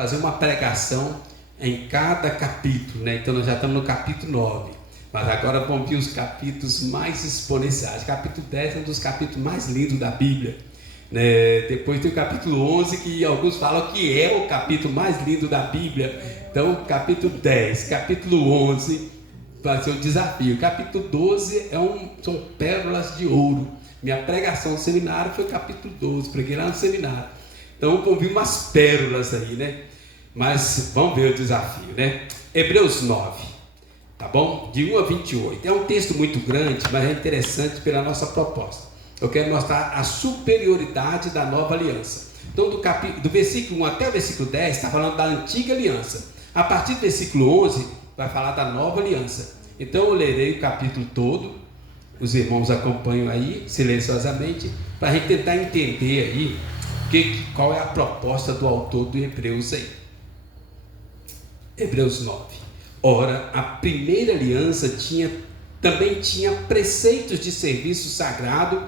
fazer uma pregação em cada capítulo, né? Então nós já estamos no capítulo 9, mas agora vamos ver os capítulos mais exponenciais. Capítulo 10 é um dos capítulos mais lindos da Bíblia, né? Depois tem o capítulo 11, que alguns falam que é o capítulo mais lindo da Bíblia. Então capítulo 10, capítulo 11 vai ser um desafio. Capítulo 12 são pérolas de ouro. Minha pregação no seminário foi capítulo 12, preguei lá no seminário. Então vamos ver umas pérolas aí, né? Mas vamos ver o desafio, né? Hebreus 9, tá bom? De 1 a 28. É um texto muito grande, mas é interessante pela nossa proposta. Eu quero mostrar a superioridade da nova aliança. Então do versículo 1 até o versículo 10 está falando da antiga aliança. A partir do versículo 11 vai falar da nova aliança. Então eu lerei o capítulo todo, os irmãos acompanham aí silenciosamente, para a gente tentar entender aí qual é a proposta do autor do Hebreus aí. Hebreus 9. Ora, a primeira aliança também tinha preceitos de serviço sagrado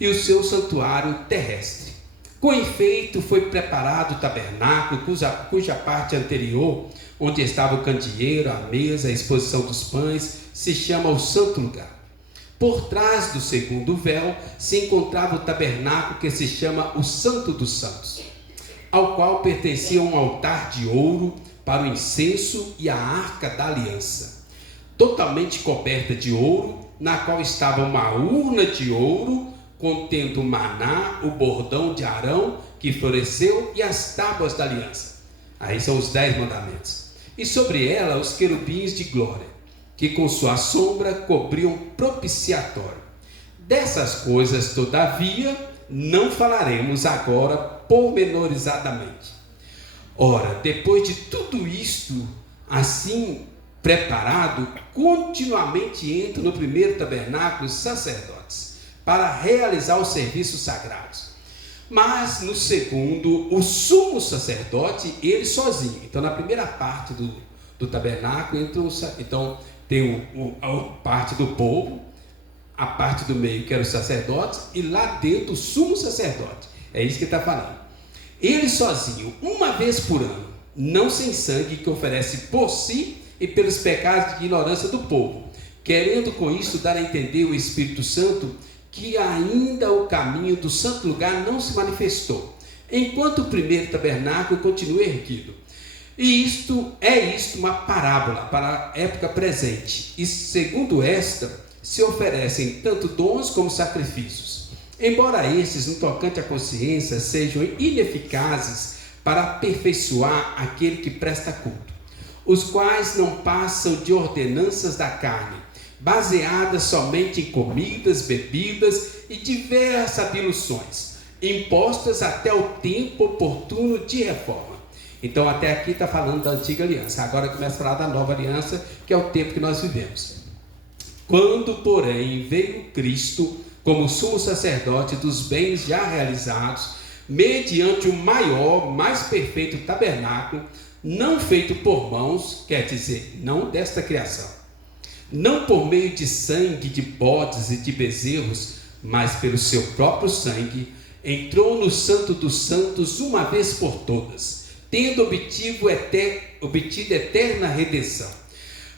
e o seu santuário terrestre. Com efeito, foi preparado o tabernáculo, cuja parte anterior, onde estava o candeeiro, a mesa, a exposição dos pães, se chama o santo lugar. Por trás do segundo véu se encontrava o tabernáculo, que se chama o Santo dos Santos, ao qual pertencia um altar de ouro para o incenso e a arca da aliança, totalmente coberta de ouro, na qual estava uma urna de ouro, contendo o maná, o bordão de Arão, que floresceu, e as tábuas da aliança. Aí são os 10 mandamentos. E sobre ela os querubins de glória, que com sua sombra cobriam propiciatório. Dessas coisas, todavia, não falaremos agora pormenorizadamente. Ora, depois de tudo isto, assim preparado, continuamente entram no primeiro tabernáculo os sacerdotes, para realizar os serviços sagrados. Mas no segundo, o sumo sacerdote, ele sozinho. Então, na primeira parte do tabernáculo, então tem a parte do povo, a parte do meio, que era os sacerdotes, e lá dentro o sumo sacerdote. É isso que está falando. Ele sozinho, uma vez por ano, não sem sangue, que oferece por si e pelos pecados de ignorância do povo, querendo com isso dar a entender o Espírito Santo que ainda o caminho do santo lugar não se manifestou, enquanto o primeiro tabernáculo continua erguido. E isto uma parábola para a época presente, e segundo esta se oferecem tanto dons como sacrifícios, embora estes, no tocante à consciência, sejam ineficazes para aperfeiçoar aquele que presta culto, os quais não passam de ordenanças da carne, baseadas somente em comidas, bebidas e diversas abluções, impostas até o tempo oportuno de reforma. Então até aqui está falando da antiga aliança. Agora começa a falar da nova aliança, que é o tempo que nós vivemos. Quando, porém, veio Cristo como sumo sacerdote dos bens já realizados, mediante o maior, mais perfeito tabernáculo, não feito por mãos, quer dizer, não desta criação, não por meio de sangue de bodes e de bezerros, mas pelo seu próprio sangue, entrou no Santo dos Santos uma vez por todas, tendo obtido eterna redenção.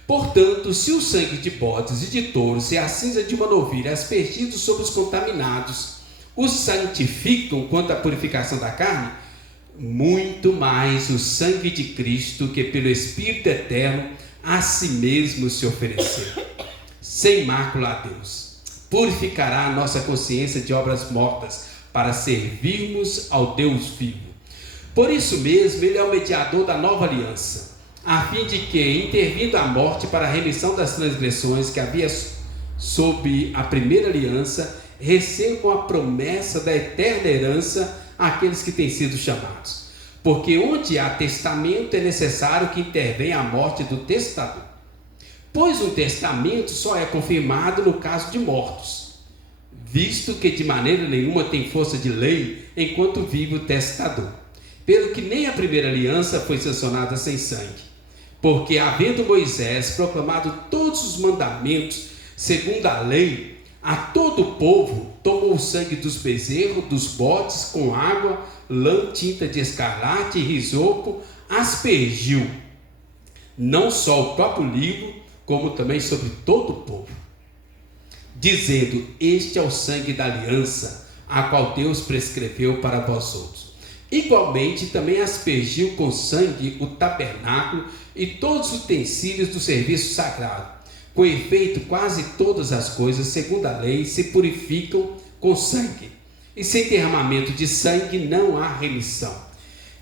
Portanto, se o sangue de bodes e de touros e a cinza de uma novilha aspergidos sobre os contaminados os santificam quanto à purificação da carne, muito mais o sangue de Cristo, que pelo Espírito eterno a si mesmo se ofereceu, sem mácula a Deus, purificará a nossa consciência de obras mortas, para servirmos ao Deus vivo. Por isso mesmo, ele é o mediador da nova aliança, a fim de que, intervindo a morte para a remissão das transgressões que havia sob a primeira aliança, recebam a promessa da eterna herança àqueles que têm sido chamados. Porque onde há testamento é necessário que intervenha a morte do testador. Pois um testamento só é confirmado no caso de mortos, visto que de maneira nenhuma tem força de lei enquanto vive o testador. Pelo que nem a primeira aliança foi sancionada sem sangue. Porque havendo Moisés proclamado todos os mandamentos segundo a lei, a todo o povo, tomou o sangue dos bezerros, dos bodes, com água, lã, tinta de escarlate e risopo, aspergiu, não só o próprio livro, como também sobre todo o povo, dizendo: este é o sangue da aliança, a qual Deus prescreveu para vós outros. Igualmente também aspergiu com sangue o tabernáculo e todos os utensílios do serviço sagrado. Com efeito, quase todas as coisas, segundo a lei, se purificam com sangue, e sem derramamento de sangue não há remissão.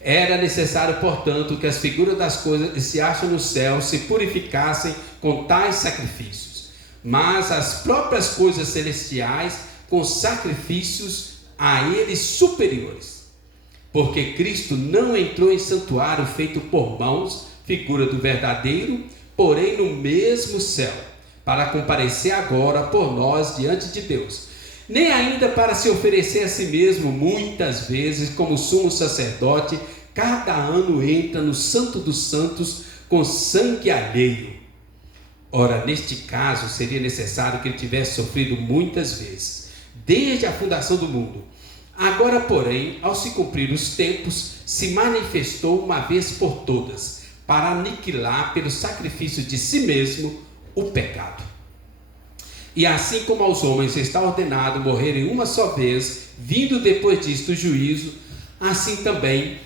Era necessário, portanto, que as figuras das coisas que se acham no céu se purificassem com tais sacrifícios, mas as próprias coisas celestiais com sacrifícios a eles superiores. Porque Cristo não entrou em santuário feito por mãos, figura do verdadeiro, porém no mesmo céu, para comparecer agora por nós diante de Deus, nem ainda para se oferecer a si mesmo muitas vezes como sumo sacerdote, cada ano entra no Santo dos Santos com sangue alheio. Ora, neste caso seria necessário que ele tivesse sofrido muitas vezes, desde a fundação do mundo. Agora, porém, ao se cumprir os tempos, se manifestou uma vez por todas, para aniquilar pelo sacrifício de si mesmo o pecado. E assim como aos homens está ordenado morrerem uma só vez, vindo depois disto o juízo, assim também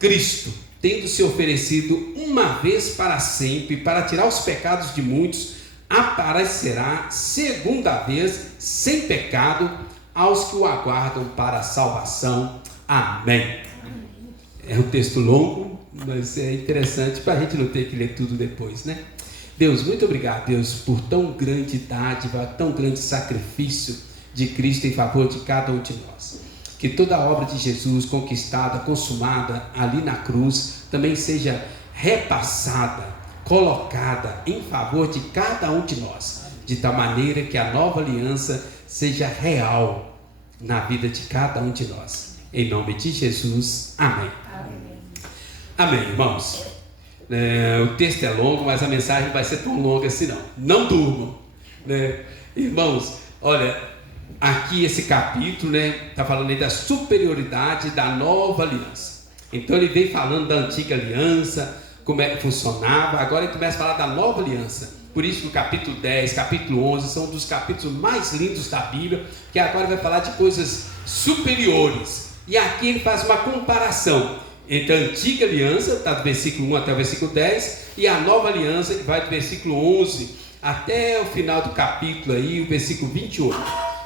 Cristo, tendo se oferecido uma vez para sempre, para tirar os pecados de muitos, aparecerá segunda vez, sem pecado, aos que o aguardam para a salvação. Amém. É um texto longo, mas é interessante para a gente não ter que ler tudo depois, né? Deus, muito obrigado, Deus, por tão grande dádiva, tão grande sacrifício de Cristo em favor de cada um de nós. Que toda a obra de Jesus conquistada, consumada ali na cruz, também seja repassada, colocada em favor de cada um de nós, de tal maneira que a nova aliança seja real na vida de cada um de nós. Em nome de Jesus, amém. Amém, irmãos. O texto é longo, mas a mensagem não vai ser tão longa assim não durmam, né? Irmãos, olha, aqui esse capítulo, né, está falando aí da superioridade da nova aliança. Então ele vem falando da antiga aliança, como é que funcionava. Agora ele começa a falar da nova aliança. Por isso que o capítulo 10, capítulo 11 são um dos capítulos mais lindos da Bíblia, que agora vai falar de coisas superiores. E aqui ele faz uma comparação entre a antiga aliança, está do versículo 1 até o versículo 10, e a nova aliança, que vai do versículo 11 até o final do capítulo, aí, o versículo 28.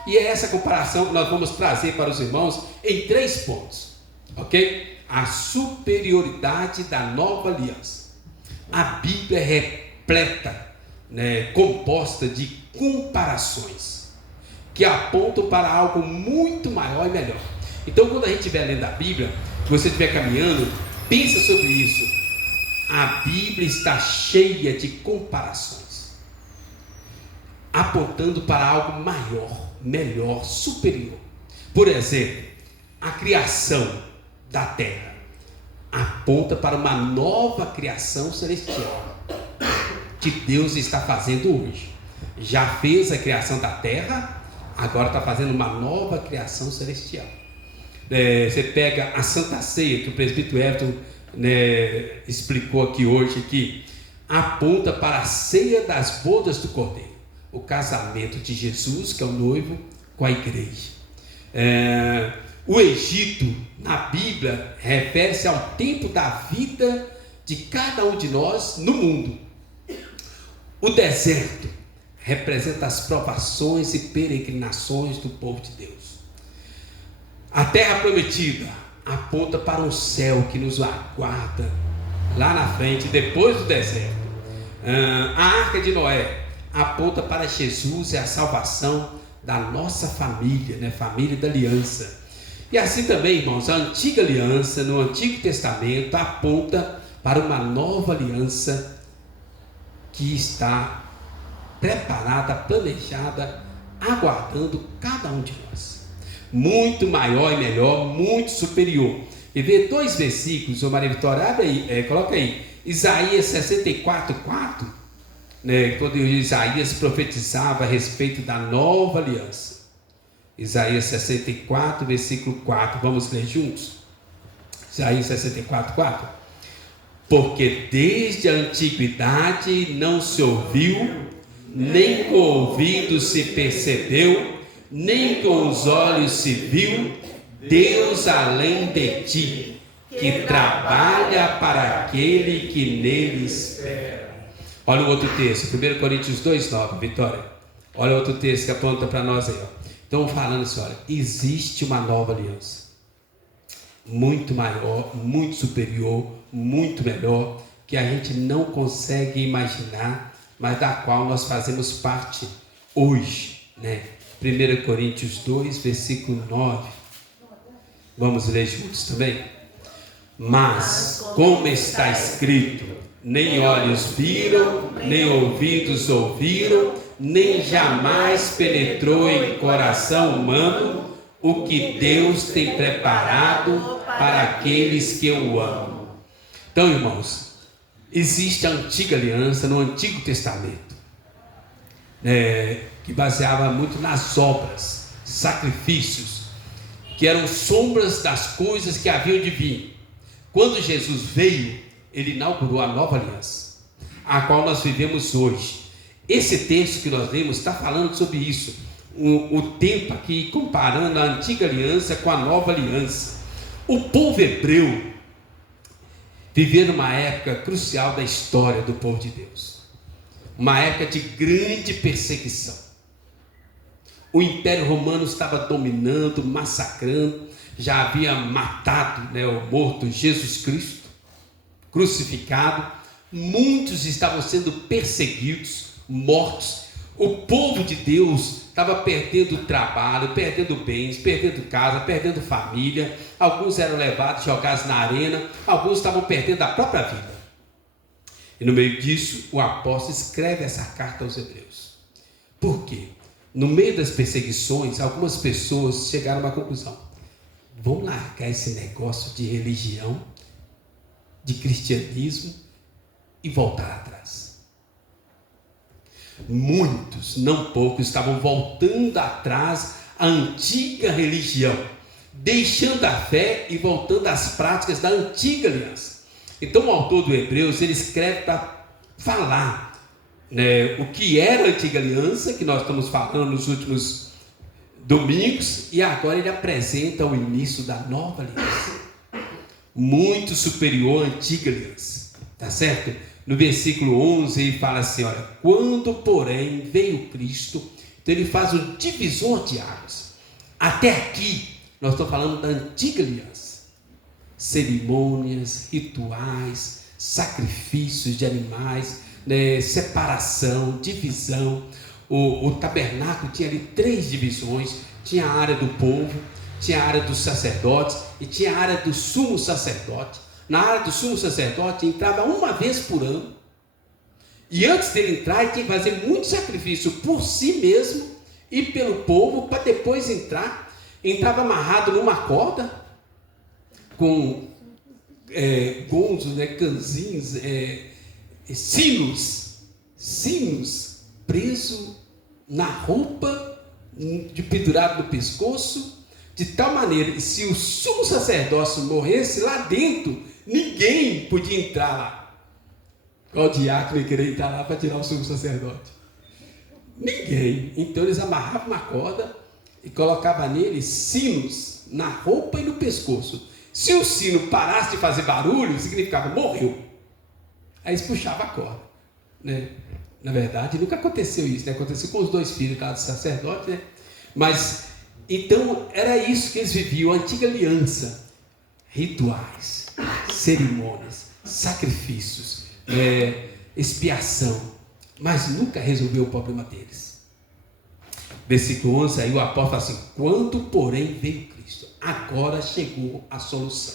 E é essa comparação que nós vamos trazer para os irmãos em 3 pontos, ok? A superioridade da nova aliança. A Bíblia é repleta, né, composta de comparações que apontam para algo muito maior e melhor. Então, quando a gente estiver lendo a Bíblia, você estiver caminhando, pensa sobre isso. A Bíblia está cheia de comparações, apontando para algo maior, melhor, superior. Por exemplo, a criação da terra aponta para uma nova criação celestial que Deus está fazendo hoje. Já fez a criação da terra, agora está fazendo uma nova criação celestial. Você pega a Santa Ceia, que o presbítero Everton, né, explicou aqui hoje, que aponta para a ceia das bodas do Cordeiro, o casamento de Jesus, que é o noivo, com a igreja. O Egito, na Bíblia, refere-se ao tempo da vida de cada um de nós no mundo. O deserto representa as provações e peregrinações do povo de Deus. A terra prometida aponta para um céu que nos aguarda lá na frente, depois do deserto. A arca de Noé aponta para Jesus e a salvação da nossa família, né? Família da aliança. E assim também, irmãos, a antiga aliança no Antigo Testamento aponta para uma nova aliança que está preparada, planejada, aguardando cada um de nós. Muito maior e melhor, muito superior. E vê 2 versículos, ô Maria Vitória, abre aí, coloca aí, Isaías 64:4, né, quando Isaías profetizava a respeito da nova aliança. Isaías 64, versículo 4. Vamos ler juntos? Isaías 64, 4. Porque desde a antiguidade não se ouviu, nem com o ouvido se percebeu, nem com os olhos se viu, Deus além de ti, que trabalha para aquele que nele espera. Olha o outro texto, 1 Coríntios 2,9, Vitória. Olha o outro texto que aponta para nós aí. Então, falando assim, olha, existe uma nova aliança, muito maior, muito superior, muito melhor, que a gente não consegue imaginar, mas da qual nós fazemos parte hoje, né? 1 Coríntios 2, versículo 9. Vamos ler juntos também? Mas, como está escrito, nem olhos viram, nem ouvidos ouviram, nem jamais penetrou em coração humano o que Deus tem preparado para aqueles que o amam. Então, irmãos, existe a antiga aliança no Antigo Testamento, que baseava muito nas obras, sacrifícios, que eram sombras das coisas que haviam de vir. Quando Jesus veio, ele inaugurou a nova aliança, a qual nós vivemos hoje. Esse texto que nós lemos está falando sobre isso, o tempo aqui comparando a antiga aliança com a nova aliança. O povo hebreu vivia numa época crucial da história do povo de Deus, uma época de grande perseguição. O Império Romano estava dominando, massacrando, já havia matado, ou morto Jesus Cristo, crucificado. Muitos estavam sendo perseguidos, mortos. O povo de Deus estava perdendo trabalho, perdendo bens, perdendo casa, perdendo família. Alguns eram levados, jogados na arena, alguns estavam perdendo a própria vida. E no meio disso, o apóstolo escreve essa carta aos Hebreus. Por quê? No meio das perseguições, algumas pessoas chegaram a uma conclusão: vamos largar esse negócio de religião, de cristianismo e voltar atrás. Muitos, não poucos, estavam voltando atrás à antiga religião, deixando a fé e voltando às práticas da antiga aliança. Então o autor do Hebreus, ele escreve para falar, o que era a antiga aliança, que nós estamos falando nos últimos domingos, e agora ele apresenta o início da nova aliança, muito superior à antiga aliança, tá certo? No versículo 11 ele fala assim, olha, quando porém veio Cristo, então ele faz um divisor de águas. Até aqui nós estamos falando da antiga aliança, cerimônias, rituais, sacrifícios de animais, separação, divisão. O tabernáculo tinha ali 3 divisões: tinha a área do povo, tinha a área dos sacerdotes e tinha a área do sumo sacerdote. Na área do sumo sacerdote entrava uma vez por ano, e antes dele entrar ele tinha que fazer muito sacrifício por si mesmo e pelo povo, para depois entrar. Entrava amarrado numa corda com gonzos, canzinhos, sinos preso na roupa, pendurado no pescoço, de tal maneira que se o sumo sacerdócio morresse lá dentro, ninguém podia entrar lá. Qual diácono ia querer entrar lá para tirar o sumo sacerdote? Ninguém. Então eles amarravam uma corda e colocavam nele sinos na roupa e no pescoço. Se o sino parasse de fazer barulho, significava morreu. Aí eles puxavam a corda, Na verdade, nunca aconteceu isso, Aconteceu com os 2 filhos do sacerdote, Mas, então, era isso que eles viviam, a antiga aliança. Rituais, cerimônias, sacrifícios, expiação, mas nunca resolveu o problema deles. Versículo 11, aí o apóstolo fala assim, quando porém veio Cristo, agora chegou a solução.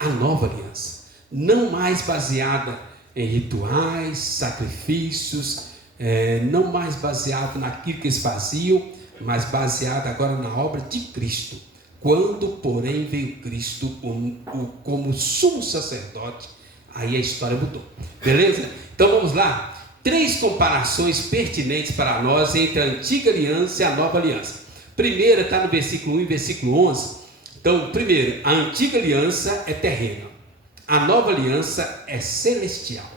A nova aliança, não mais baseada em rituais, sacrifícios, não mais baseado naquilo que eles faziam, mas baseada agora na obra de Cristo. Quando porém veio Cristo como sumo sacerdote, aí a história mudou. Beleza? Então vamos lá. três comparações pertinentes para nós entre a antiga aliança e a nova aliança. Primeira está no versículo 1 e versículo 11. Então, primeiro, a antiga aliança é terrena, a nova aliança é celestial,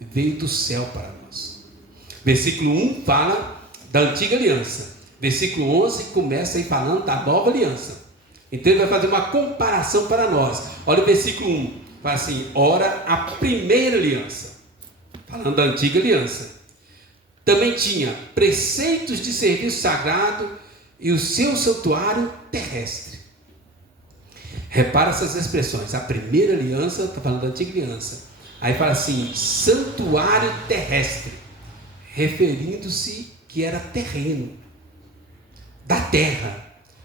veio do céu para nós. Versículo 1 fala da antiga aliança, versículo 11 começa aí falando da nova aliança. Então ele vai fazer uma comparação para nós. Olha o versículo 1, fala assim: ora, a primeira aliança, falando da antiga aliança, também tinha preceitos de serviço sagrado e o seu santuário terrestre. Repara essas expressões. A primeira aliança, está falando da antiga aliança. Aí fala assim: santuário terrestre, referindo-se que era terreno, da terra.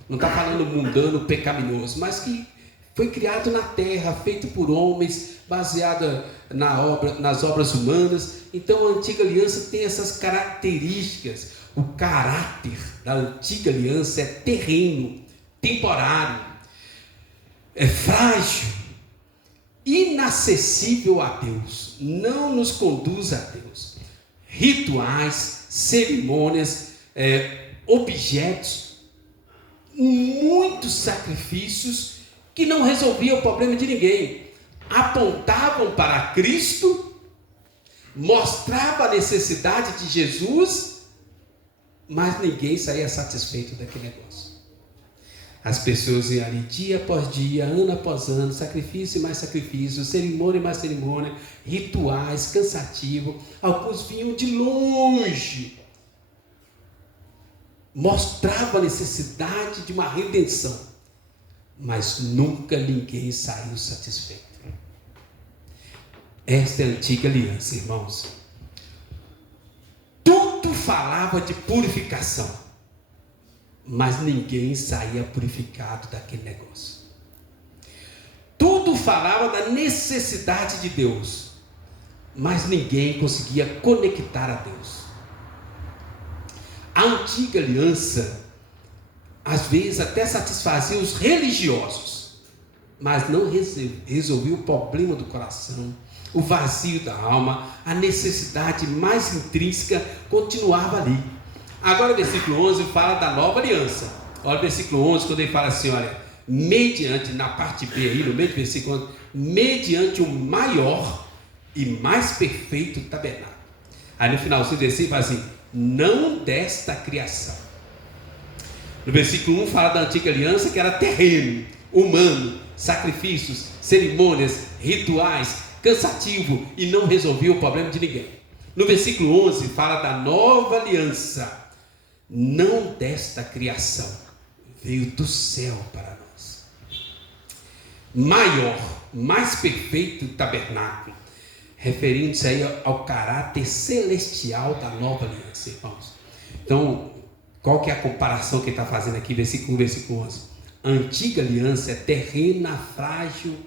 Não está falando mundano, pecaminoso, mas que foi criado na terra, feito por homens, baseada nas obras humanas. Então a antiga aliança tem essas características. O caráter da antiga aliança é terreno, temporário, é frágil, inacessível a Deus, não nos conduz a Deus. Rituais, cerimônias, objetos, muitos sacrifícios que não resolviam o problema de ninguém, apontavam para Cristo, mostravam a necessidade de Jesus, mas ninguém saía satisfeito daquele negócio. As pessoas iam ali dia após dia, ano após ano, sacrifício e mais sacrifício, cerimônia e mais cerimônia, rituais cansativos. Alguns vinham de longe, mostrava a necessidade de uma redenção, mas nunca ninguém saiu satisfeito. Esta é a antiga aliança, irmãos. Tudo falava de purificação, mas ninguém saía purificado daquele negócio. Tudo falava da necessidade de Deus, mas ninguém conseguia conectar a Deus. A antiga aliança, às vezes, até satisfazia os religiosos, mas não resolvia o problema do coração, o vazio da alma, a necessidade mais intrínseca continuava ali. Agora o versículo 11 fala da nova aliança. Olha o versículo 11, quando ele fala assim, olha, mediante, na parte B aí, no meio do versículo 11, mediante o maior e mais perfeito tabernáculo. Aí no finalzinho do versículo fala assim: não desta criação. No versículo 1 fala da antiga aliança, que era terreno, humano, sacrifícios, cerimônias, rituais, cansativo e não resolvia o problema de ninguém. No versículo 11 fala da nova aliança, não desta criação, veio do céu para nós. Maior, mais perfeito tabernáculo, referindo-se aí ao caráter celestial da nova aliança, irmãos. Então, qual que é a comparação que ele está fazendo aqui, versículo 1, versículo 11? A antiga aliança é terrena, frágil,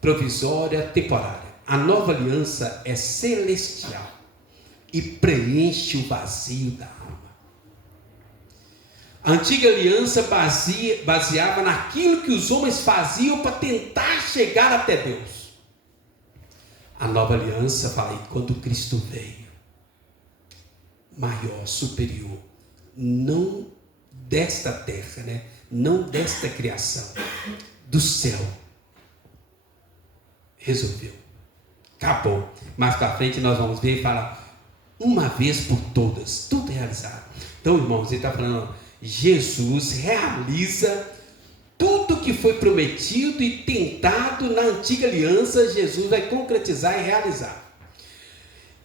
provisória, temporária. A nova aliança é celestial e preenche o vazio da alma. A antiga aliança baseava naquilo que os homens faziam para tentar chegar até Deus. A nova aliança fala aí, quando Cristo veio, maior, superior, não desta terra, né? Não desta criação, do céu, resolveu, acabou. Mais para frente nós vamos ver e falar, uma vez por todas, tudo realizado. Então, irmãos, ele está falando, Jesus realiza tudo que foi prometido e tentado na antiga aliança. Jesus vai concretizar e realizar.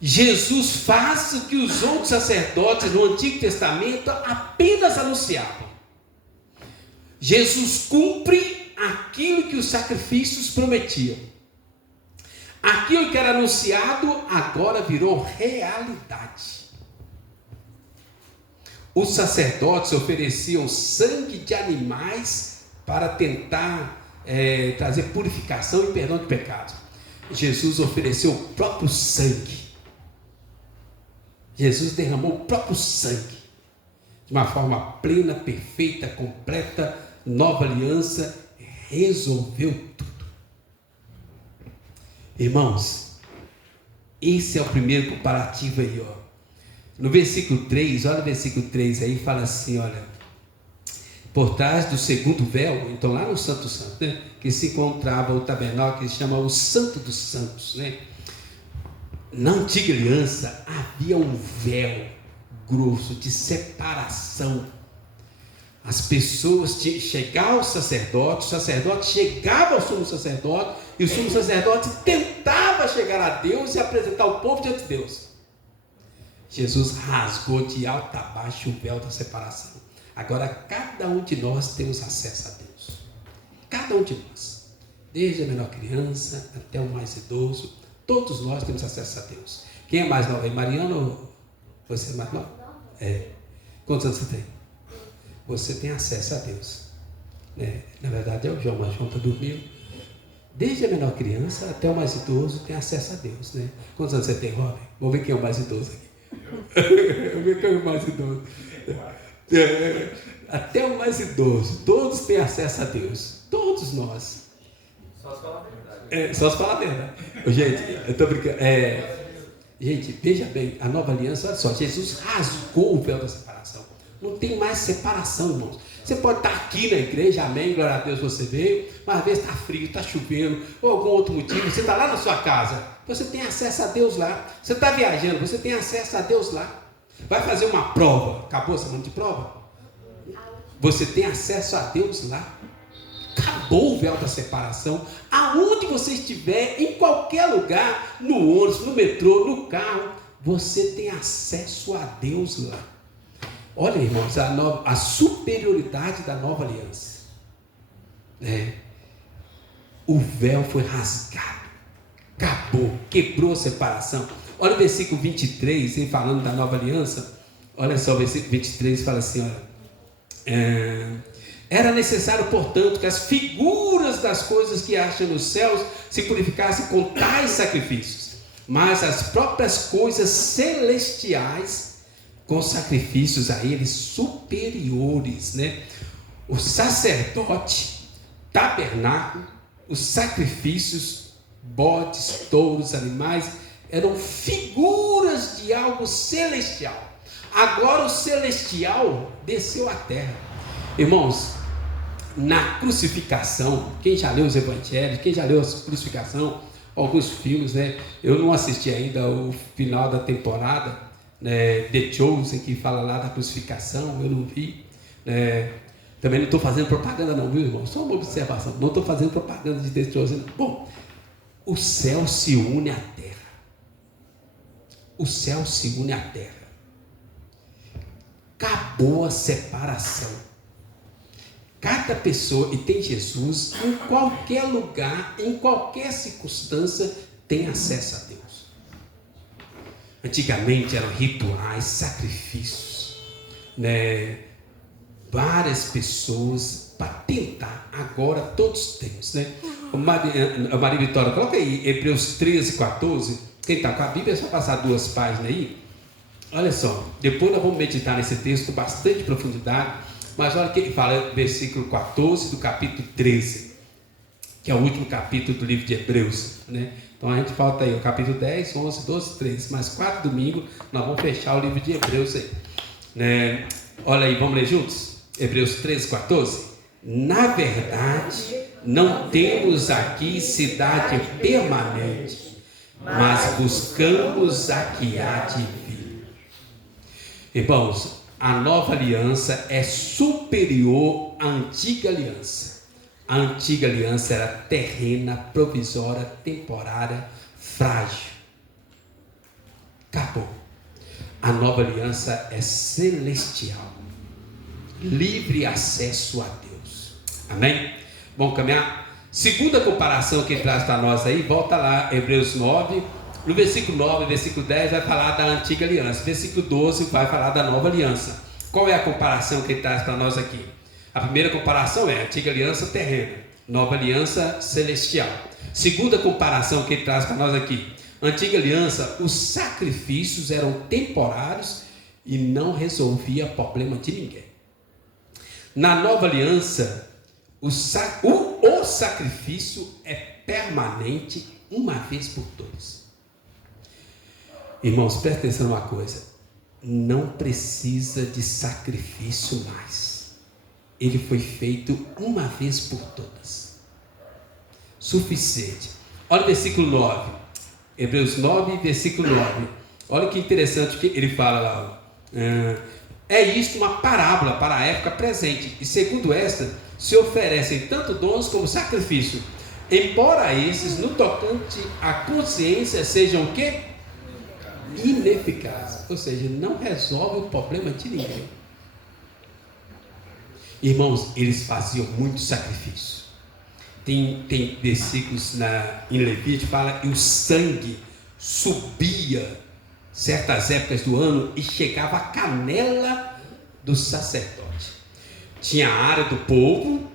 Jesus faz o que os outros sacerdotes no Antigo Testamento apenas anunciavam. Jesus cumpre aquilo que os sacrifícios prometiam. Aquilo que era anunciado agora virou realidade. Os sacerdotes ofereciam sangue de animais para tentar trazer purificação e perdão de pecados. Jesus ofereceu o próprio sangue. Jesus derramou o próprio sangue de uma forma plena, perfeita, completa, nova aliança, resolveu tudo. Irmãos, Esse é o primeiro comparativo aí, ó. No versículo 3, olha o versículo 3 aí, fala assim, olha, por trás do segundo véu, então lá no Santo Santo, né, que se encontrava o tabernáculo, que se chama o Santo dos Santos, né? Na antiga aliança havia um véu grosso de separação. As pessoas chegavam ao sacerdote, o sacerdote chegava ao sumo sacerdote, e o sumo sacerdote tentava chegar a Deus e apresentar o povo diante de Deus. Jesus rasgou de alto a baixo o véu da separação. Agora cada um de nós temos acesso a Deus. Cada um de nós. Desde a menor criança até o mais idoso, todos nós temos acesso a Deus. Quem é mais nova aí? Mariana ou você é mais nova? É. Quantos anos você tem? Você tem acesso a Deus. Na verdade é o João, mas o João está dormindo. Desde a menor criança até o mais idoso tem acesso a Deus, né? Quantos anos você tem, Robin? Vamos ver quem é o mais idoso aqui. Vamos ver quem é o mais idoso. Até o mais idoso, todos têm acesso a Deus. Todos nós. Só se falar a verdade. Só se falar a verdade. Gente, eu estou brincando. Gente, veja bem, a nova aliança, olha só, Jesus rasgou o véu da separação. Não tem mais separação, irmãos. Você pode estar aqui na igreja, amém, glória a Deus, você veio, mas às vezes está frio, está chovendo, ou algum outro motivo, você está lá na sua casa, você tem acesso a Deus lá. Você está viajando, você tem acesso a Deus lá. Vai fazer uma prova, acabou essa semana de prova? Você tem acesso a Deus lá. Acabou o véu da separação. Aonde você estiver, em qualquer lugar, no ônibus, no metrô, no carro, você tem acesso a Deus lá. Olha, irmãos, a superioridade da nova aliança. O véu foi rasgado. Acabou, quebrou a separação. Olha o versículo 23, ele falando da nova aliança. Olha só, o versículo 23 fala assim, olha. Era necessário, portanto, que as figuras das coisas que acham nos céus se purificassem com tais sacrifícios, mas as próprias coisas celestiais com sacrifícios a eles superiores, né? O sacerdote, tabernáculo, os sacrifícios, bodes, touros, animais, eram figuras de algo celestial. Agora o celestial desceu à terra. Irmãos, na crucificação, quem já leu os evangelhos, quem já leu a crucificação, alguns filmes, né? Eu não assisti ainda o final da temporada, né, The Chosen, que fala lá da crucificação, eu não vi, né? Também não estou fazendo propaganda não, viu, irmão? Só uma observação, não estou fazendo propaganda de The Chosen não. Bom, o céu se une à terra. O céu se une à terra. Acabou a separação. Cada pessoa, e tem Jesus, em qualquer lugar, em qualquer circunstância, tem acesso a Deus. Antigamente eram rituais, sacrifícios, né? Várias pessoas para tentar. Agora todos temos, né? A Maria Vitória, coloca aí Hebreus 13, 14. Quem está com a Bíblia é só passar 2 páginas aí. Olha só, depois nós vamos meditar nesse texto com bastante profundidade. Mas olha o que ele fala, versículo 14 do capítulo 13, que é o último capítulo do livro de Hebreus, né? Então a gente falta aí o capítulo 10, 11, 12, 13, mais 4 domingos, nós vamos fechar o livro de Hebreus aí, né? Olha aí, vamos ler juntos? Hebreus 13, 14. Na verdade, não temos aqui cidade permanente, mas buscamos a que há de vir. Irmãos, a nova aliança é superior à antiga aliança. A antiga aliança era terrena, provisória, temporária, frágil. Acabou. A nova aliança é celestial. Livre acesso a Deus. Amém? Vamos caminhar? Segunda comparação que ele traz para nós aí, volta lá, Hebreus 9. No versículo 9, versículo 10 vai falar da antiga aliança. Versículo 12 vai falar da nova aliança. Qual é a comparação que ele traz para nós aqui? A primeira comparação é a antiga aliança terrena, nova aliança celestial. Segunda comparação que ele traz para nós aqui. Antiga aliança, os sacrifícios eram temporários e não resolvia problema de ninguém. Na nova aliança, o sacrifício é permanente uma vez por todas. Irmãos, presta atenção numa coisa: não precisa de sacrifício mais. Ele foi feito uma vez por todas, suficiente. Olha o versículo 9, Hebreus 9, versículo 9. Olha que interessante que ele fala lá. É isto uma parábola para a época presente, e segundo esta, se oferecem tanto dons como sacrifício, embora esses, no tocante à consciência, sejam o quê? Ineficazes. Ou seja, não resolve o problema de ninguém. Irmãos, eles faziam muito sacrifício. Tem versículos em Levítico que fala que o sangue subia certas épocas do ano e chegava à canela do sacerdote. Tinha a área do povo,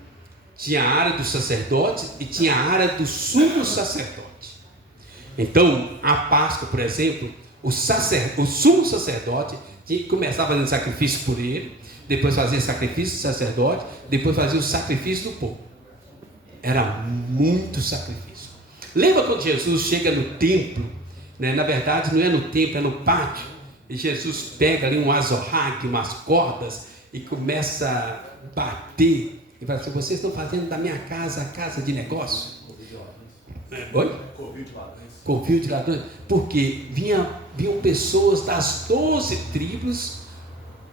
tinha a área do sacerdote e tinha a área do sumo sacerdote. Então, a Páscoa, por exemplo, o sumo sacerdote tinha que começar fazendo sacrifício por ele, depois fazia sacrifício do sacerdote, depois fazia o sacrifício do povo. Era muito sacrifício. Lembra quando Jesus chega no templo? Na verdade, não é no templo, é no pátio. E Jesus pega ali um azorrague, umas cordas, e começa a bater. E fala assim: vocês estão fazendo da minha casa a casa de negócio? Oi? Covil de ladrões. Porque vinham pessoas das 12 tribos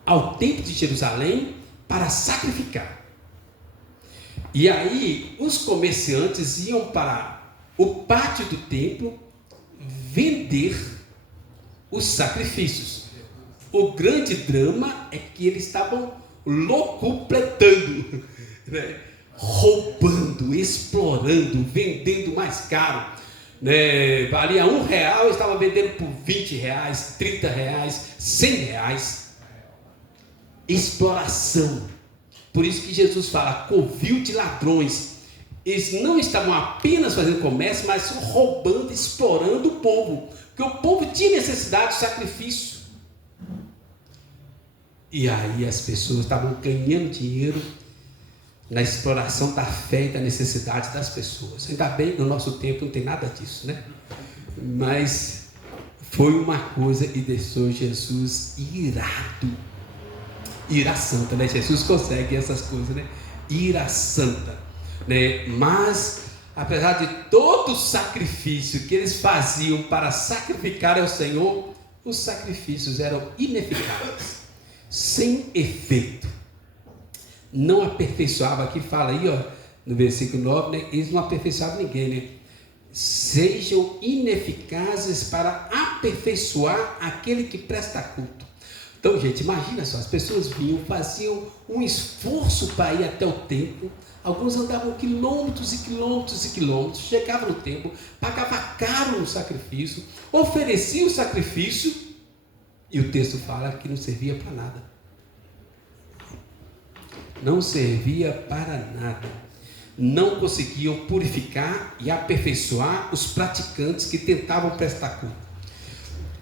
ao templo de Jerusalém para sacrificar. E aí os comerciantes iam para o pátio do templo vender os sacrifícios. O grande drama é que eles estavam locupletando, né? Roubando, explorando, vendendo mais caro, né? Valia R$1, estava vendendo por R$20, R$30, R$100. Exploração. Por isso que Jesus fala covil de ladrões. Eles não estavam apenas fazendo comércio, mas roubando, explorando o povo, porque o povo tinha necessidade de sacrifício. E aí as pessoas estavam ganhando dinheiro na exploração da fé e da necessidade das pessoas. Ainda bem que no nosso tempo não tem nada disso, né? Mas foi uma coisa e deixou Jesus irado. Ira santa, né? Jesus consegue essas coisas, né? Ira santa, né? Mas apesar de todo o sacrifício que eles faziam para sacrificar ao Senhor, os sacrifícios eram ineficazes, sem efeito, não aperfeiçoava. Aqui fala aí, ó, no versículo 9, né? Eles não aperfeiçoavam ninguém, né? Sejam ineficazes para aperfeiçoar aquele que presta culto. Então, gente, imagina só, as pessoas vinham, faziam um esforço para ir até o templo. Alguns andavam quilômetros e quilômetros e quilômetros, chegavam no templo, pagavam caro no sacrifício, ofereciam o sacrifício, e o texto fala que não servia para nada. Não servia para nada. Não conseguiam purificar e aperfeiçoar os praticantes que tentavam prestar culto.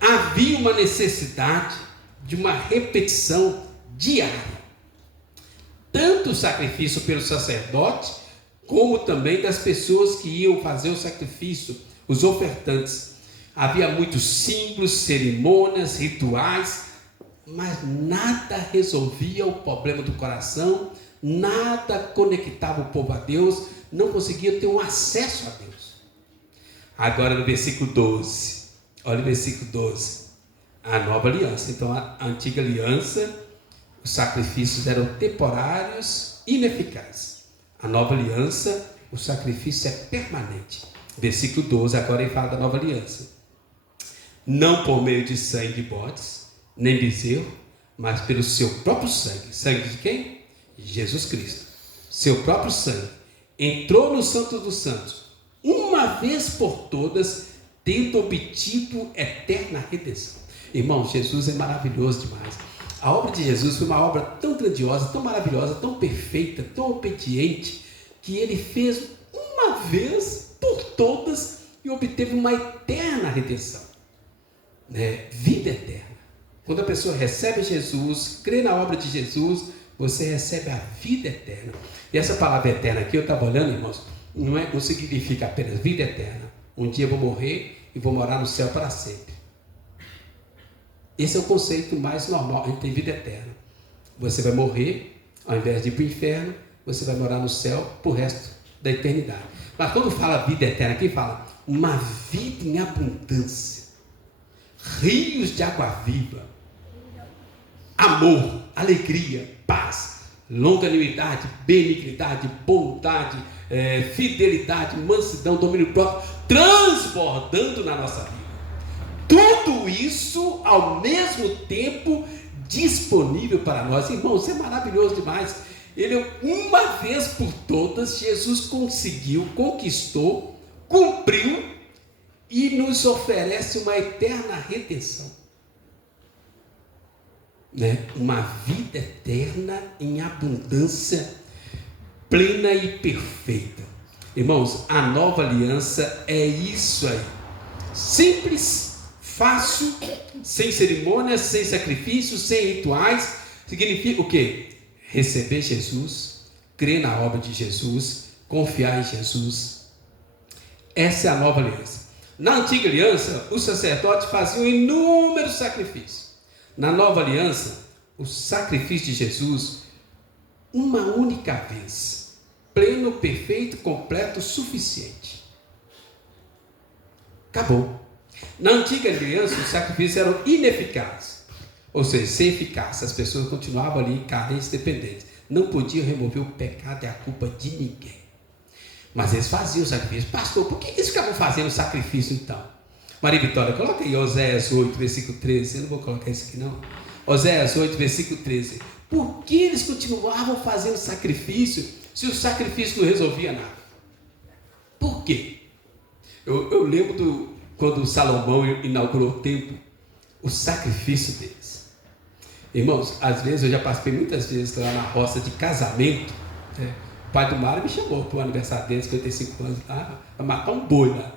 Havia uma necessidade de uma repetição diária, tanto o sacrifício pelo sacerdote, como também das pessoas que iam fazer o sacrifício, os ofertantes. Havia muitos símbolos, cerimônias, rituais, mas nada resolvia o problema do coração, nada conectava o povo a Deus, não conseguia ter um acesso a Deus. Agora no versículo 12, olha o versículo 12. A nova aliança. Então a antiga aliança, os sacrifícios eram temporários, ineficazes. A nova aliança, o sacrifício é permanente. Versículo 12, agora ele fala da nova aliança. Não por meio de sangue de bodes, nem bezerro, mas pelo seu próprio sangue. Sangue de quem? Jesus Cristo. Seu próprio sangue entrou no Santo dos Santos, uma vez por todas, tendo obtido eterna redenção. Irmão, Jesus é maravilhoso demais. A obra de Jesus foi uma obra tão grandiosa, tão maravilhosa, tão perfeita, tão obediente, que ele fez uma vez por todas e obteve uma eterna redenção, né? Vida eterna. Quando a pessoa recebe Jesus, crê na obra de Jesus, você recebe a vida eterna. E essa palavra eterna aqui, eu estava olhando, irmãos, não significa apenas vida eterna. Um dia eu vou morrer e vou morar no céu para sempre. Esse é o conceito mais normal. A gente tem vida eterna. Você vai morrer, ao invés de ir para o inferno, você vai morar no céu para o resto da eternidade. Mas quando fala vida eterna aqui, fala uma vida em abundância, rios de água viva, amor, alegria, paz, longanimidade, benignidade, bondade, fidelidade, mansidão, domínio próprio, transbordando na nossa vida. Tudo isso ao mesmo tempo disponível para nós. Irmãos, isso é maravilhoso demais. Uma vez por todas, Jesus conseguiu, conquistou, cumpriu e nos oferece uma eterna redenção. Uma vida eterna em abundância plena e perfeita. Irmãos, a nova aliança é isso aí. Simples, fácil, sem cerimônias, sem sacrifícios, sem rituais. Significa o quê? Receber Jesus, crer na obra de Jesus, confiar em Jesus. Essa é a nova aliança. Na antiga aliança, os sacerdotes faziam inúmeros sacrifícios. Na nova aliança, o sacrifício de Jesus, uma única vez, pleno, perfeito, completo, suficiente. Acabou. Na antiga aliança, os sacrifícios eram ineficazes, ou seja, sem eficácia. As pessoas continuavam ali carentes, dependentes. Não podiam remover o pecado e a culpa de ninguém. Mas eles faziam o sacrifício. Pastor, por que eles ficavam fazendo sacrifício então? Maria Vitória, coloca aí Oséias 8, versículo 13. Eu não vou colocar isso aqui não. Oséias 8, versículo 13. Por que eles continuavam fazendo sacrifício se o sacrifício não resolvia nada? Por quê? Eu lembro quando Salomão inaugurou o templo, o sacrifício deles. Irmãos, às vezes eu já participei muitas vezes lá na roça de casamento. O pai do Mário me chamou para o aniversário dele, 55 anos, lá, para matar um boi lá.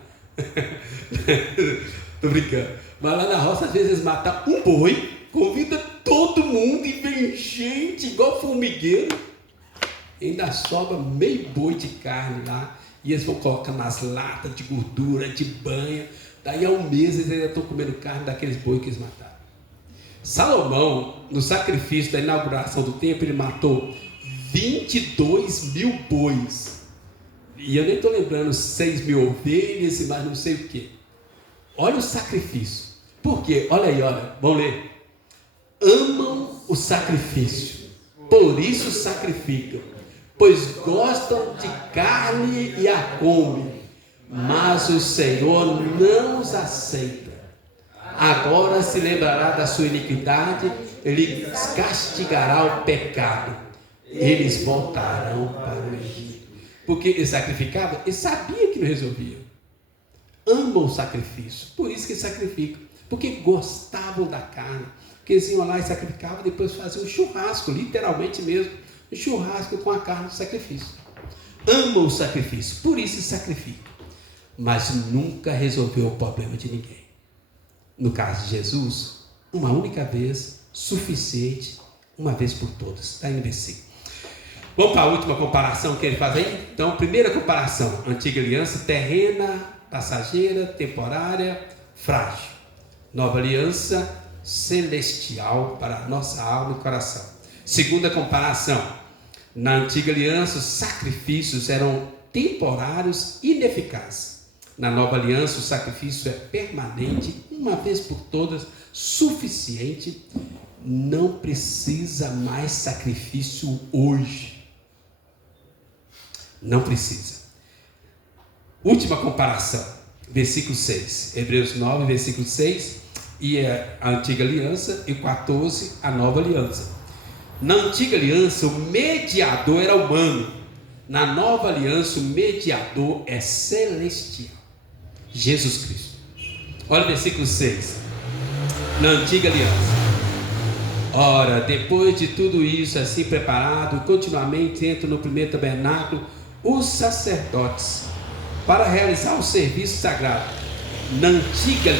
Tô brincando. Mas lá na roça, às vezes eles matam um boi, convida todo mundo e vem gente igual formigueiro. Ainda sobra meio boi de carne lá. E eles vão colocar nas latas de gordura, de banha. Daí a um mês eles ainda estão comendo carne daqueles boi que eles mataram. Salomão, no sacrifício da inauguração do templo, ele matou 22 mil bois. E eu nem estou lembrando 6 mil ovelhas e mais não sei o que. Olha o sacrifício. Por quê? Olha aí, olha. Vamos ler. Amam o sacrifício, por isso sacrificam, pois gostam de carne e a comem, mas o Senhor não os aceita. Agora se lembrará da sua iniquidade, ele castigará o pecado, eles voltarão para o Egito. Porque eles sacrificavam, eles sabiam que não resolviam. Amam o sacrifício, por isso que sacrificam, porque gostavam da carne, porque eles iam lá e sacrificavam, depois faziam um churrasco, literalmente mesmo, um churrasco com a carne do sacrifício. Amam o sacrifício, por isso sacrificam, mas nunca resolveu o problema de ninguém. No caso de Jesus, uma única vez, suficiente, uma vez por todas. Está aí no versículo. Vamos para a última comparação que ele faz aí? Então, primeira comparação, antiga aliança, terrena, passageira, temporária, frágil. Nova aliança, celestial para a nossa alma e coração. Segunda comparação, na antiga aliança, os sacrifícios eram temporários e ineficazes. Na nova aliança, o sacrifício é permanente, uma vez por todas, suficiente. Não precisa mais sacrifício hoje. Não precisa. Última comparação, versículo 6. Hebreus 9, versículo 6. E é a antiga aliança, e 14, a nova aliança. Na antiga aliança, o mediador era humano. Na nova aliança, o mediador é celestial. Jesus Cristo. Olha o versículo 6. Na antiga aliança. Ora, depois de tudo isso assim preparado, continuamente entram no primeiro tabernáculo os sacerdotes para realizar o serviço sagrado. Na antiga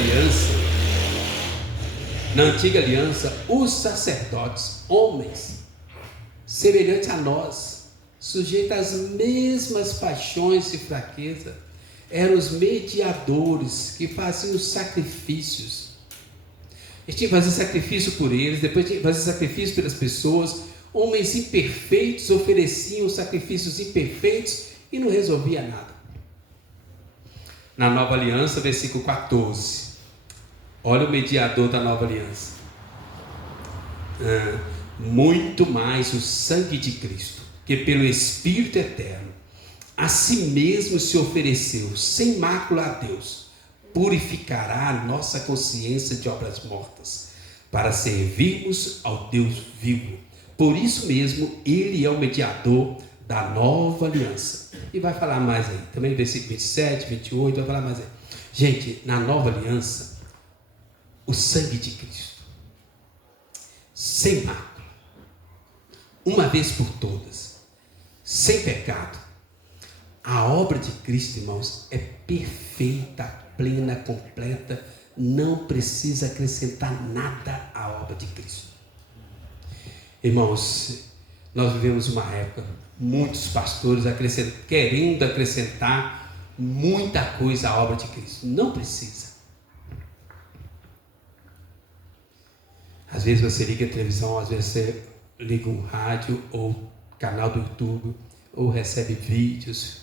aliança, os sacerdotes, homens, semelhantes a nós, sujeitos às mesmas paixões e fraqueza, eram os mediadores que faziam os sacrifícios. Eles tinham que fazer sacrifício por eles, depois tinham que fazer sacrifício pelas pessoas. Homens imperfeitos ofereciam sacrifícios imperfeitos e não resolvia nada. Na Nova Aliança, versículo 14. Olha o mediador da Nova Aliança. Muito mais o sangue de Cristo, que pelo Espírito eterno a si mesmo se ofereceu sem mácula a Deus, purificará a nossa consciência de obras mortas, para servirmos ao Deus vivo. Por isso mesmo, Ele é o mediador da nova aliança. E vai falar mais aí, também versículo 27, 28, vai falar mais aí. Gente, na nova aliança, o sangue de Cristo, sem mácula, uma vez por todas, sem pecado. A obra de Cristo, irmãos, é perfeita, plena, completa, não precisa acrescentar nada à obra de Cristo. Irmãos, nós vivemos uma época, muitos pastores querendo acrescentar muita coisa à obra de Cristo. Não precisa. Às vezes você liga a televisão, às vezes você liga um rádio ou canal do YouTube, ou recebe vídeos,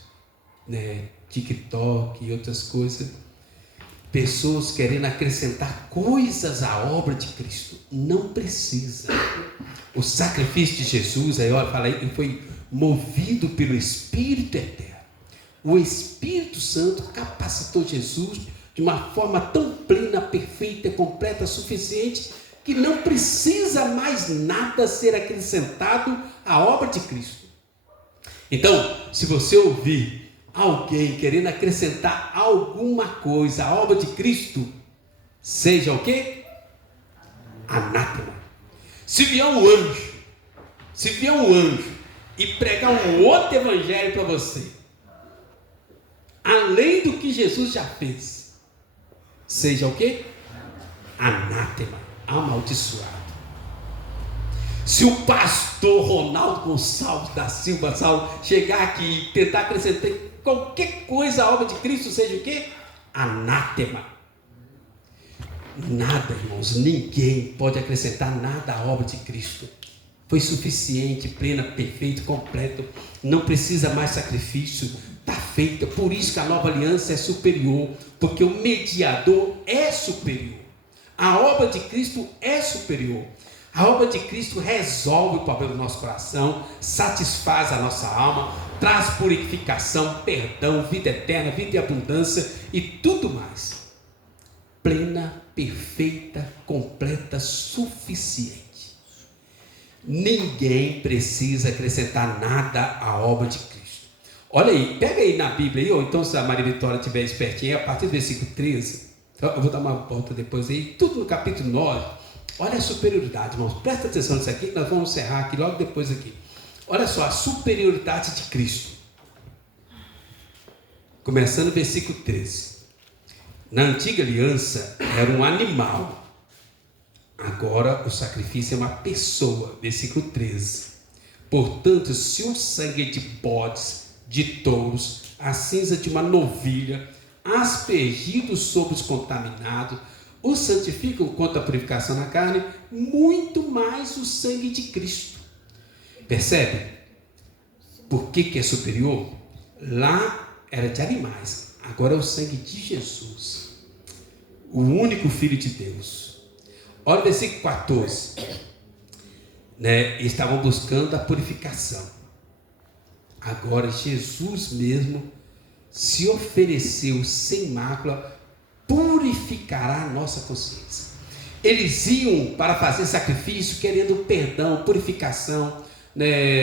TikTok e outras coisas. Pessoas querendo acrescentar coisas à obra de Cristo. Não precisa. O sacrifício de Jesus, aí olha, fala aí, ele foi movido pelo Espírito eterno. O Espírito Santo capacitou Jesus de uma forma tão plena, perfeita, completa, suficiente, que não precisa mais nada ser acrescentado à obra de Cristo. Então, se você ouvir alguém querendo acrescentar alguma coisa à obra de Cristo, seja o quê? Anátema. Se vier um anjo e pregar um outro evangelho para você, além do que Jesus já fez, seja o quê? Anátema, amaldiçoado. Se o pastor Ronaldo Gonçalves da Silva Saulo chegar aqui e tentar acrescentar qualquer coisa à obra de Cristo, seja o quê? Anátema. Nada, irmãos, ninguém pode acrescentar nada à obra de Cristo. Foi suficiente, plena, perfeito, completo. Não precisa mais sacrifício. Está feita. Por isso que a nova aliança é superior, porque o mediador é superior. A obra de Cristo é superior. A obra de Cristo resolve o problema do nosso coração, satisfaz a nossa alma, traz purificação, perdão, vida eterna, vida e abundância e tudo mais. Plena, perfeita, completa, suficiente. Ninguém precisa acrescentar nada à obra de Cristo. Olha aí, pega aí na Bíblia aí, ou então se a Maria Vitória estiver espertinha, a partir do versículo 13, eu vou dar uma volta depois aí, tudo no capítulo 9. Olha a superioridade, irmãos, presta atenção nisso aqui, nós vamos encerrar aqui logo depois aqui. Olha só, a superioridade de Cristo. Começando no versículo 13. Na antiga aliança era um animal, agora o sacrifício é uma pessoa. Versículo 13. Portanto, se o sangue de bodes, de touros, a cinza de uma novilha, aspergidos sobre os contaminados, os santificam quanto à purificação na carne, muito mais o sangue de Cristo. Percebe? Por que é superior? Lá era de animais, agora é o sangue de Jesus, o único Filho de Deus. Olha o versículo 14. Estavam buscando a purificação. Agora Jesus mesmo se ofereceu sem mácula, purificará a nossa consciência. Eles iam para fazer sacrifício querendo perdão, purificação,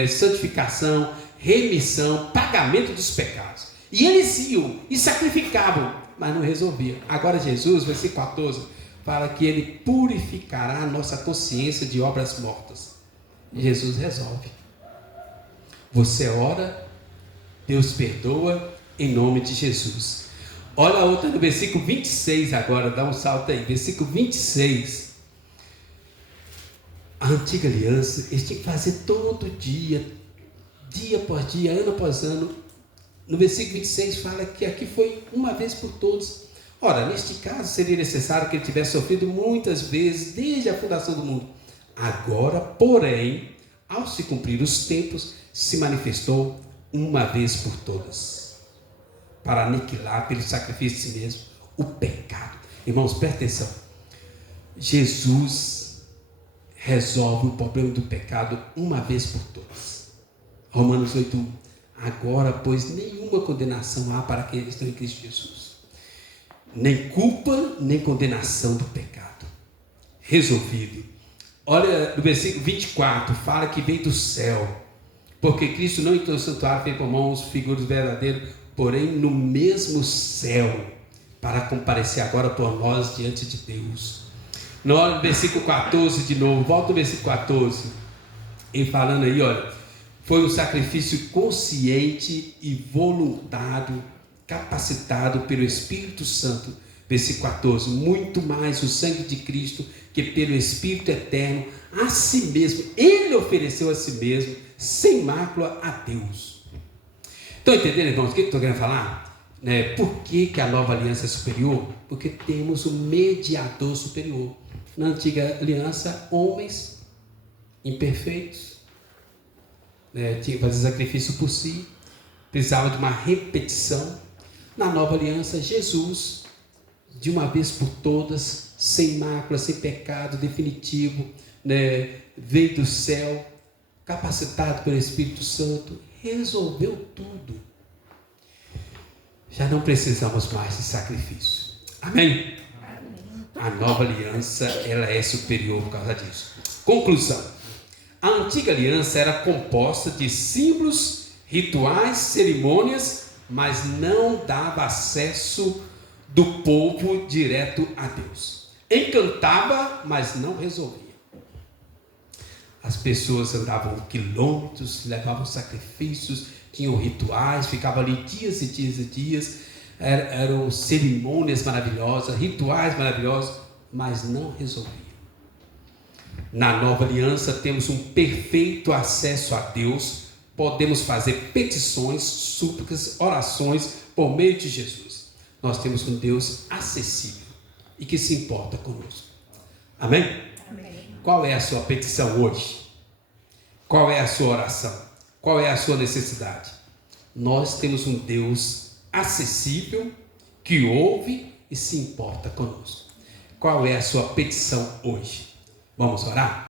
santificação, remissão, pagamento dos pecados. E eles iam e sacrificavam, mas não resolvia. Agora Jesus, versículo 14, fala que ele purificará a nossa consciência de obras mortas. E Jesus resolve. Você ora, Deus perdoa em nome de Jesus. Olha a outra no versículo 26 agora, dá um salto aí, versículo 26. A antiga aliança, eles tinham que fazer todo dia, dia após dia, ano após ano. No versículo 26 fala que aqui foi uma vez por todos. Ora, neste caso seria necessário que ele tivesse sofrido muitas vezes desde a fundação do mundo. Agora, porém, ao se cumprir os tempos, se manifestou uma vez por todas, para aniquilar pelo sacrifício de si mesmo o pecado. Irmãos, presta atenção. Jesus resolve o problema do pecado uma vez por todas. Romanos 8:1. Agora, pois, nenhuma condenação há para aqueles que estão em Cristo Jesus. Nem culpa, nem condenação do pecado. Resolvido. Olha no versículo 24, fala que veio do céu. Porque Cristo não entrou no santuário feito por mãos, figuras verdadeiras, porém no mesmo céu, para comparecer agora por nós diante de Deus. No versículo 14 de novo, volta no versículo 14, e falando aí, olha, foi um sacrifício consciente e voluntário, capacitado pelo Espírito Santo. Versículo 14, muito mais o sangue de Cristo, que pelo Espírito eterno, a si mesmo, ele ofereceu a si mesmo, sem mácula, a Deus. Estão entendendo, irmãos, o que eu estou querendo falar? Por que a nova aliança é superior? Porque temos um mediador superior. Na antiga aliança, homens imperfeitos, tinha que fazer sacrifício por si, precisava de uma repetição. Na nova aliança, Jesus, de uma vez por todas, sem mácula, sem pecado, definitivo, veio do céu, capacitado pelo Espírito Santo, resolveu tudo. Já não precisamos mais de sacrifício. Amém? A nova aliança, ela é superior por causa disso. Conclusão. A antiga aliança era composta de símbolos, rituais, cerimônias, mas não dava acesso do povo direto a Deus. Encantava, mas não resolvia. As pessoas andavam quilômetros, levavam sacrifícios, tinham rituais, ficavam ali dias e dias e dias, eram cerimônias maravilhosas, rituais maravilhosos, mas não resolviam. Na nova aliança temos um perfeito acesso a Deus, podemos fazer petições, súplicas, orações por meio de Jesus. Nós temos um Deus acessível e que se importa conosco. Amém? Amém. Qual é a sua petição hoje? Qual é a sua oração? Qual é a sua necessidade? Nós temos um Deus acessível, que ouve e se importa conosco. Qual é a sua petição hoje? Vamos orar?